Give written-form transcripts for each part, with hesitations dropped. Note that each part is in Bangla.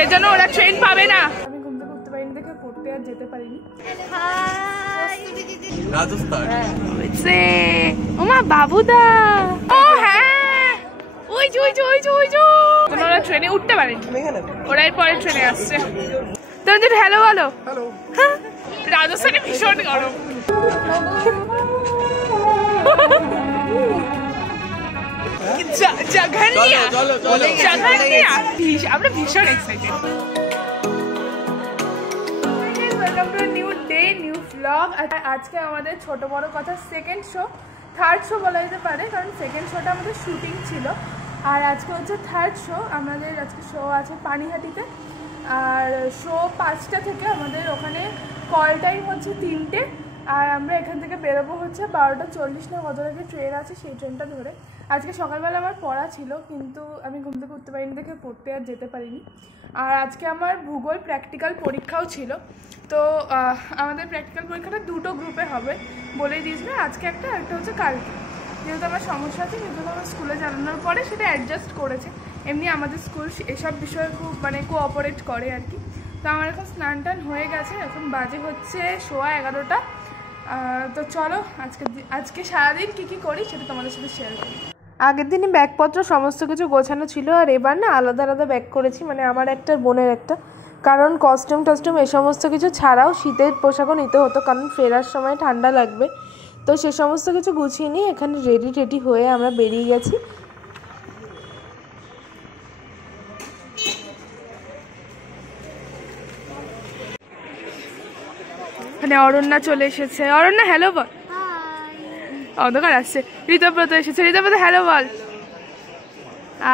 সেজন্য ওরা ট্রেন পাবে না। আমি ঘুম থেকে উঠতে পারিনি দেখে পড়তে আর যেতে পারিনি। রাজস্থান ওমা বাবুদা, ও হ্যাঁ ওই যে ওই যে ওই যে ওই যে ওরা ট্রেনে উঠতে পারেনি, ওরাই পরে ট্রেনে আসছে। তোমাদের হ্যালো বলো। রাজস্থানে ভীষণ গরম। আমরা ভীষণ excited. Welcome to new day new blog. আজকে আমাদের ছোট বড় কথা সেকেন্ড শো, থার্ড শো বলা যেতে পারে, কারণ সেকেন্ড শোটা আমাদের শুটিং ছিল আর আজকে হচ্ছে থার্ড শো। আমাদের আজকে শো আছে পানিহাটিতে আর শো 5টা থেকে আমাদের ওখানে কল টাইম হচ্ছে 3টে আর আমরা এখান থেকে বেরোবো হচ্ছে 12:40 না কত থেকে ট্রেন আছে সেই ট্রেনটা ধরে। আজকে সকালবেলা আমার পড়া ছিল কিন্তু আমি ঘুম থেকে উঠতে পারিনি দেখে পড়তে আর যেতে পারিনি। আর আজকে আমার ভূগোল প্র্যাকটিক্যাল পরীক্ষাও ছিল, তো আমাদের প্র্যাকটিক্যাল পরীক্ষাটা দুটো গ্রুপে হবে বলেই দিয়েছিল, আজকে একটা হচ্ছে কালকে। যেহেতু আমার সমস্যা আছে কিন্তু আমার স্কুলে জানানোর পরে সেটা অ্যাডজাস্ট করেছে। এমনি আমাদের স্কুল এসব বিষয়ে খুব কোঅপারেট করে আর কি। তো আমার এখন স্নান টান হয়ে গেছে, এখন বাজে হচ্ছে 11:15। তো চলো আজকে সারাদিন কী করি সেটা তোমাদের সাথে শেয়ার করি। আগের দিনই ব্যাগপত্র সমস্ত কিছু গোছানো ছিল আর এবার না আলাদা আলাদা ব্যাগ করেছি, আমার একটা বোনের একটা, কারণ কস্টিউম টস্টিউম এই সমস্ত কিছু ছাড়াও শীতের পোশাকও নিতে হতো, কারণ ফেরার সময় ঠান্ডা লাগবে। তো সে সমস্ত কিছু গুছিয়ে নিয়ে এখানে রেডি হয়ে আমরা বেরিয়ে গেছি। এখানে অরণ্যা চলে এসেছে। অরণ্যা হ্যালো বল। অন্ধকার আসছে। ঋতব্রত এসেছে। ঋতব্রত হ্যালো বল।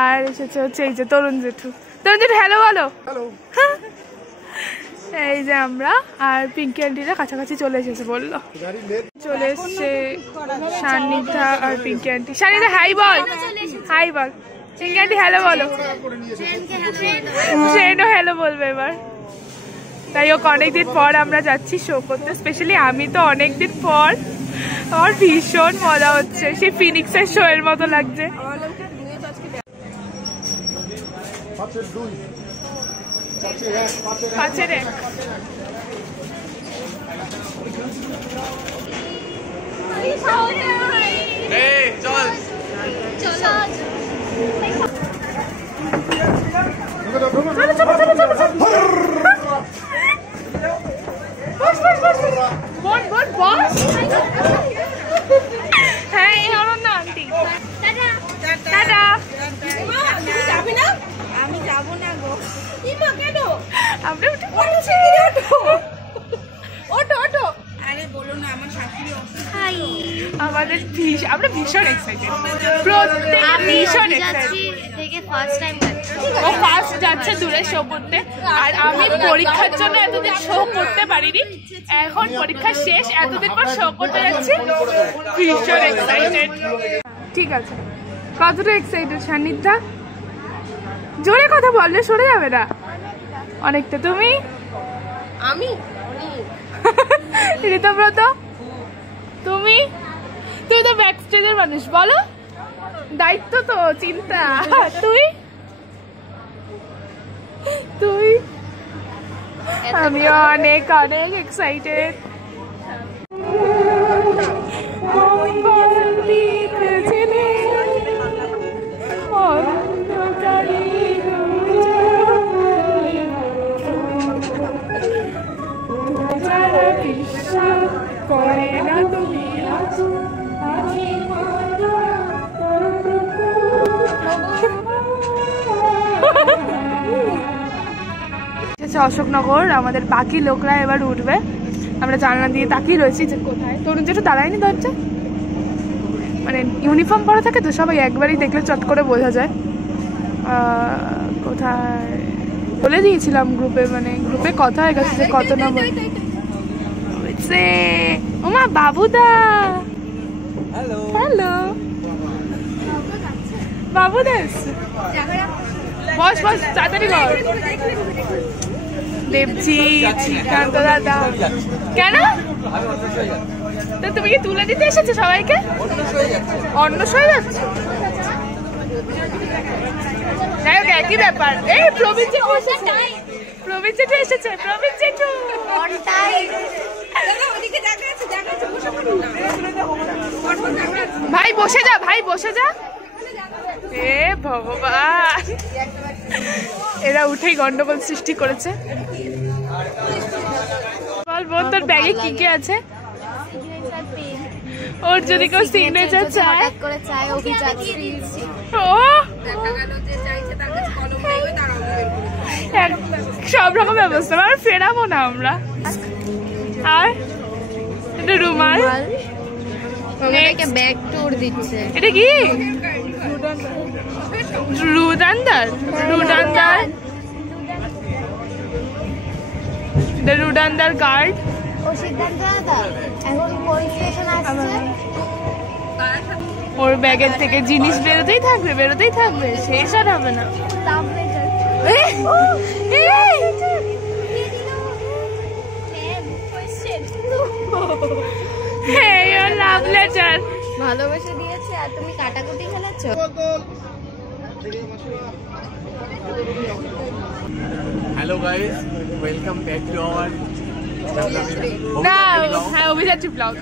আর এসেছে হচ্ছে এই যে তরুণ জেঠু। তরুণ জেঠু হ্যালো বলো। এই যে আমরা আর পিঙ্কি আন্টিরা কাছাকাছি চলে এসেছে বললো। চলে এসছে সান্নিধ্যা আর পিঙ্কি আন্টি। সান্নিধ্যা হাই বল। হাই বল। পিঙ্কি আন্টি হ্যালো বলো। ট্রেনও হ্যালো বলবে এবার। তাই হোক অনেকদিন পর আমরা যাচ্ছি শো করতে, স্পেশালি আমি তো অনেকদিন পর। আমার ভীষণ মজা হচ্ছে, সেই ফিনিক্সের শো এর মতো লাগছে। পাঁচের এক। হ্যাঁ এই অরণ্যা আন্টি। আমি যাবো না গো। কেন আমরা উঠে পড়েছি। ওটো আরে বলো না, আমার শাশুড়ি আমাদের আমরা ভীষণ এক্সাইটেড, প্রত্যেক ভীষণ এক্সাইটেড। ও ফার্স্ট যাচ্ছে দূরে শো করতে আর আমি পরীক্ষার জন্য এতদিন শো করতে পারিনি, এখন পরীক্ষা শেষ এতদিন পর শো করতে যাচ্ছি, ভীষণ এক্সাইটেড। ঠিক আছে, কতটা এক্সাইটেড সান্নিধ্যা? জোরে কথা বললে সরে যাবে না। অনেকটা। তুমি? আমি ঋতব্রত তুমি তো ব্যাক স্টেজের মানুষ, বলো দায়িত্ব তো চিন্তা। তুই আমি অনেক এক্সাইটেড। অশোকনগর, আমাদের বাকি লোকরা এবার উঠবে। আমরা জানলা দিয়ে তাকিয়ে রয়েছি যে কোথায়। তরুণ জেঠু দাঁড়ায়নি দরজা, ইউনিফর্ম পরা থাকে তো সবাই একবারই দেখলে চট করে বোঝা যায় কোথায়। বলে দিয়েছিলাম গ্রুপে কথা হয়ে গেছে যে কত নম্বর। ওমা বাবুদা। হ্যালো বাবুদা এসছে। বস তাড়াতাড়ি বল। দেবজিৎ, শ্রীকান্ত দাদা। কেন? তো তুমি কি তুলে দিতে এসেছো সবাইকে? অন্য শোয়ে যাচ্ছে। যাই হোক একই ব্যাপার। এই প্রবীণ জেঠু এসেছে, প্রবীণ জেঠু এসেছে, প্রবীণ জেঠু। ভাই বসে যা, ভাই বসে যা। এ ভগবান, এরা উঠেই গন্ডগোল সৃষ্টি করেছে। বল বোন, তোর ব্যাগে কি কি আছে? ওর যদি কেউ সিগনেচার চায়, সব রকম ব্যবস্থা আর ফেরাবো না আমরা। আর এটা রুমাল, ব্যাগ ট্যুর দিচ্ছে। এটা কি? রুদান্দার, রুদান্দার, রুদান্দার গার্ড। ওর ব্যাগের থেকে জিনিস বেরোতেই থাকবে, বেরোতেই থাকবে, শেষ আর হবে না। লাভ লেটার ভালোবেসে দিয়েছে আর তুমি কাটাকুটি খেলাচ্ছ। Hello guys, welcome back to our Abhijatri blog.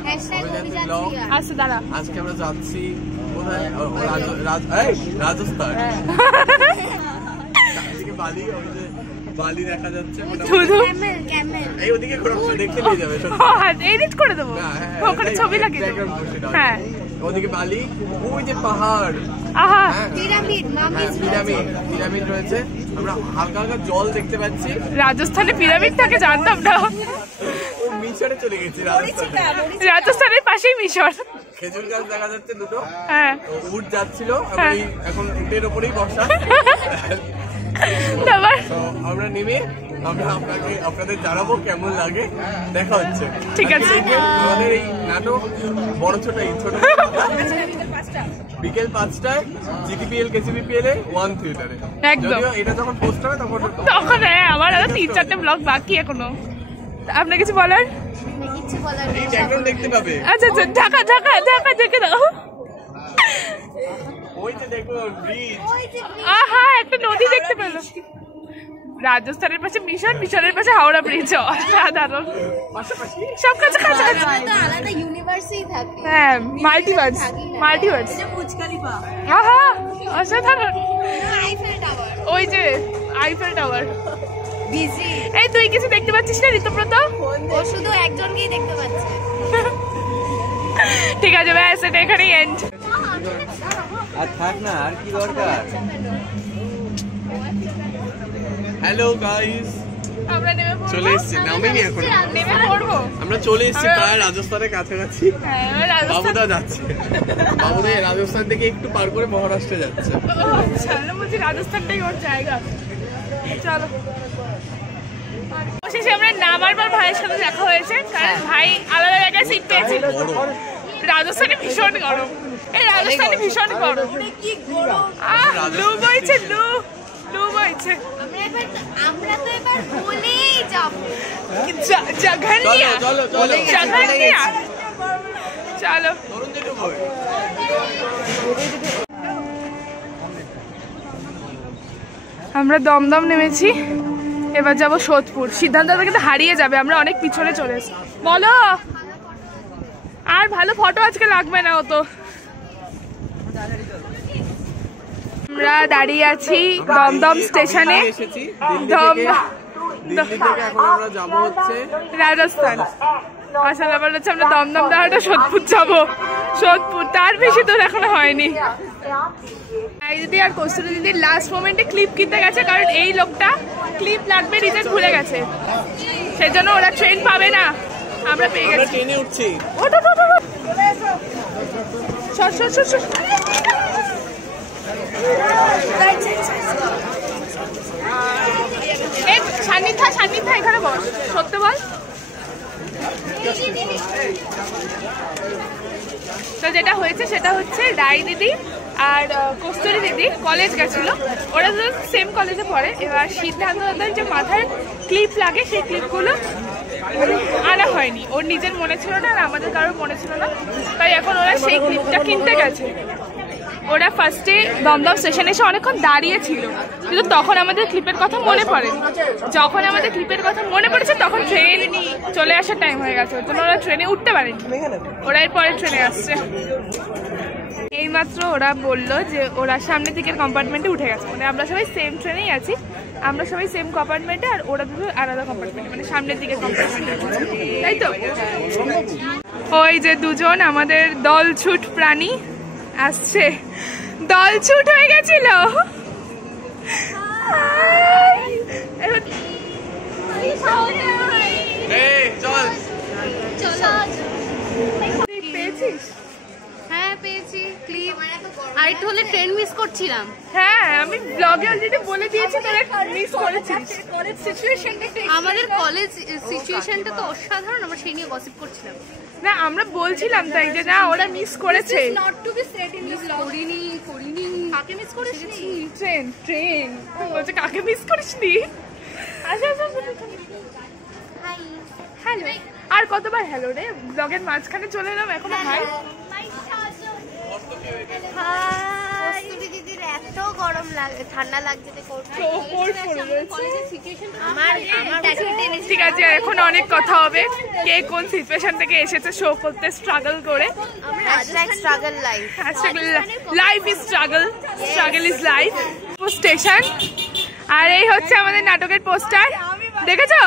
আচ্ছা দাঁড়া, আজকে আমরা যাচ্ছি কোথায়? রাজস্থান। বালি, বালি দেখা যাচ্ছে এই ওদিকে দেখতে নিয়ে যাবে, এডিট করে দেবো, ওখানে ছবি লাগিয়ে দেবো। হ্যাঁ ওদিকে বালি, ওই যে পাহাড়, পিরামিড রয়েছে। আমরা হালকা হালকা জল দেখতে পাচ্ছি। রাজস্থানে পিরামিড থাকে জানতাম না। মিশরে চলে গেছি, রাজস্থানের পাশেই মিশর। খেজুর গাছ দেখা যাচ্ছে দুটো। হ্যাঁ, উট যাচ্ছিল, এখন উটের ওপরেই বসা। আমরা নেমে আমরা আপনাদের জানাবো কেমন লাগে, দেখা হচ্ছে। ঠিক আছে, আমাদের এই নাটক বড় ছোট বিকেল 5টায় জিটিপিএল কেসিবিপিএল এ 1 থিয়েটারে। একদম, এটা যখন পোস্ট হবে তখন আমার আরো 3-4টে ব্লগ বাকি এখনো। আপনার কিছু বলার? কিছু বলার এই ব্যাকগ্রাউন্ড দেখতে পাবে। আচ্ছা আচ্ছা, ঢাকা ঢাকা ঢাকা দেখে দাও। ওই যে দেখো ব্রিজ, আহা একটা নদী দেখতে পেলো। রাজস্থানের পাশে মিশর, মিশরের পাশে হাওড়া ব্রিজ। অসাধারণ, সব কাছে কাছাকাছি। আলাদা ইউনিভার্সেই থাকে। হ্যাঁ, মাল্টিভার্স, মাল্টিভার্স। আহা অসাধারণ। আইফেল টাওয়ার, ওই যে আইফেল টাওয়ার। বিজি। এই তুই কিছু দেখতে পাচ্ছিস না ঋতুব্রত? ও শুধু একজনকেই দেখতে পাচ্ছে। ঠিক আছে ব্যাস, এটা এখানেই এন্ড। আর থাক না, আর কি দরকার। হ্যালো গাইস, আমরা নেমে পড়ব। চলে এসেছি, নামিনি এখন, নেমে পড়ব। আমরা চলে এসেছি প্রায় রাজস্থানের কাছাকাছি। বাবুদা যাচ্ছে, বাবুদা রাজস্থান থেকে একটু পার করে মহারাষ্ট্রে যাচ্ছে। চলো বলছি, রাজস্থানটাই ওর জায়গা। চলো। অবশেষে আমরা নামার পর ভাইয়ের সাথে দেখা হয়েছে, কারণ ভাই আলাদা জায়গায় সিট পেয়েছিল। রাজস্থানে ভীষণ গরম, এই রাজস্থানে ভীষণ গরম। লু বইছে, লু বইছে। আমরা তো এবার বলেই যাবো। জঘন্যা, জঘন্যা। চলো, আমরা দমদম নেমেছি, এবার যাবো সোদপুর। সিদ্ধান্ত কিন্তু হারিয়ে যাবে, আমরা অনেক পিছনে চলে এসেছি। বলো, আর ভালো ফটো আজকে লাগবে না অত। আমরা দাঁড়িয়ে আছি দমদম স্টেশনে। রাজস্থান আসলে ব্যাপার হচ্ছে আমরা দমদম দাঁড়াটা সোদপুর যাবো। সোদপুর, তার বেশি দূর এখনো হয়নি। দিদি আর কস্তুরী দিদি লাস্ট মোমেন্টে ক্লিপ কিনতে গেছে, কারণ এই লোকটা ক্লিপ লাগবে রিজেক্ট ভুলে গেছে, সেই জন্য ওরা ট্রেন পাবে না। আমরা পেয়ে গেছি, ট্রেনে উঠছি। সান্নিধ্যা এখানে বস, সত্যি বল। তো যেটা হয়েছে সেটা হচ্ছে রায় দিদি আর কস্তুরী দিদি কলেজ গেছিল, ওরা তো সেম কলেজে পড়ে। এবার সিদ্ধান্ত দাদার যে মাথায় ক্লিপ লাগে সেই ক্লিপগুলো আনা হয়নি, ওর নিজের মনে ছিল না আর আমাদের কারোর মনে ছিল না, তাই এখন ওরা সেই ক্লিপটা কিনতে গেছে। ওরা ফার্স্টে দমদম স্টেশনে এসে অনেকক্ষণ দাঁড়িয়ে ছিল, কিন্তু তখন আমাদের ক্লিপের কথা মনে পড়ে। যখন আমাদের ক্লিপের কথা মনে পড়েছে তখন ট্রেন চলে আসার টাইম হয়ে গেছে, ওর জন্য ওরা ট্রেনে উঠতে পারেনি, ওরা এরপরে ট্রেনে আসছে। এইমাত্র ওরা বললো যে ওরা সামনের দিকের কম্পার্টমেন্টে উঠে গেছে, মানে আমরা সবাই সেম ট্রেনেই আছি, আমরা সবাই সেম কম্পার্টমেন্টে আর ওরা দুটো আলাদা কম্পার্টমেন্টে, মানে সামনের দিকের কম্পার্টমেন্টে, তাই তো? ওই যে দুজন আমাদের দলছুট প্রাণী আসছে, দলছুট হয়ে গেছিল। পেয়েছিস? হ্যাঁ পেয়েছি ক্লিপ। আর একটু হলে ট্রেন মিস করছিলাম। হ্যাঁ আমি ব্লগে অলরেডি বলে দিয়েছি তোরা মিস করেছিস। আমাদের কলেজ সিচুয়েশনটা তো অসাধারণ, আমরা সেই নিয়ে গসিপ করছিলাম। না আমরা বলছিলাম তাই যে না ওরা মিস করেছে। Not to be said in this blog. করিনি। কাকে মিস করিসনি? ট্রেন বলছে কাকে মিস করিসনি? আচ্ছা হাই। হ্যালো। আর কতবার হ্যালো রে, ব্লগের মাঝখানে চলে এলাম এখনো হাই। কস্তুরী দিদির এত গরম লাগে, ঠান্ডা লাগছে যে ঠিক আছে, এখন অনেক কথা হবে কে কোন সিচুয়েশন থেকে এসেছে শো করতে স্ট্রাগল করে। Struggle life, life is struggle, struggle is life. Station আর এই হচ্ছে আমাদের নাটকের পোস্টার, দেখেছো?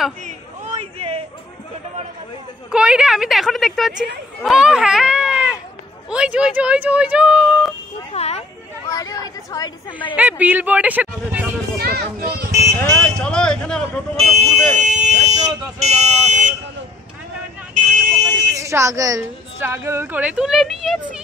কই রে, আমি তো এখনো দেখতে পাচ্ছি। ও হ্যাঁ ওই যে ওই যে ওই যে ওই যে এই বিলবোর্ডের সাথে চলো এখানে টোটো ঘুরবে। স্ট্রাগল করে তুলে নিয়েছি।